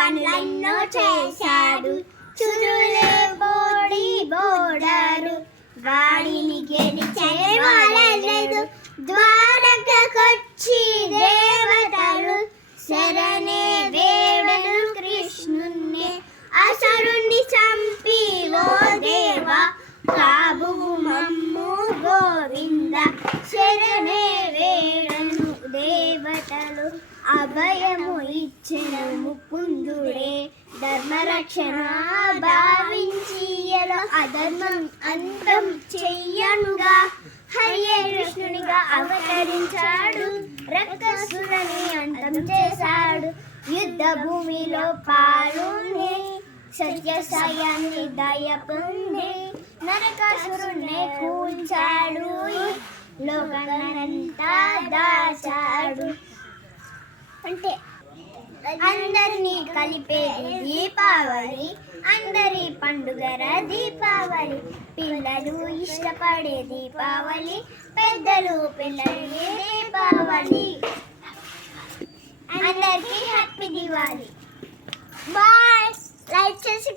పనులెన్నో చేశాడు. చురులే బోడి బోడారు, వాడిని గెలిచే వాళ్ళలేదు. ద్వారకకొచ్చి దేవతలు శరణే వేడను కృష్ణుణ్ణి. అసురుణ్ణి చంపి ఓ దేవా కాబువు మమ్ము గోవింద. శరణే వేడను దేవతలు అభయము ఇచ్చెను ముకుందుడే. ధర్మరక్షణ భావించి అధర్మం అంతం చెయ్యనుగా హరే కృష్ణునిగా అవతరించాడు. రక్కసులని అంతం చేశాడు. యుద్ధ భూమిలో పాల్గొని సత్యసాయాన్ని దయ పొంది నరకాసురుణ్ణి కూల్చాడు. లోకాన్నంతా దాచాడు. అంటే అందరినీ కలిపేది దీపావళి, అందరి పండుగర దీపావళి. పిల్లలు ఇష్టపడే దీపావళి, పెద్దలు పిల్లలే దీపావళి. అందరికీ హ్యాపీ దివాళీ. బాయ్. లైక్ చేసి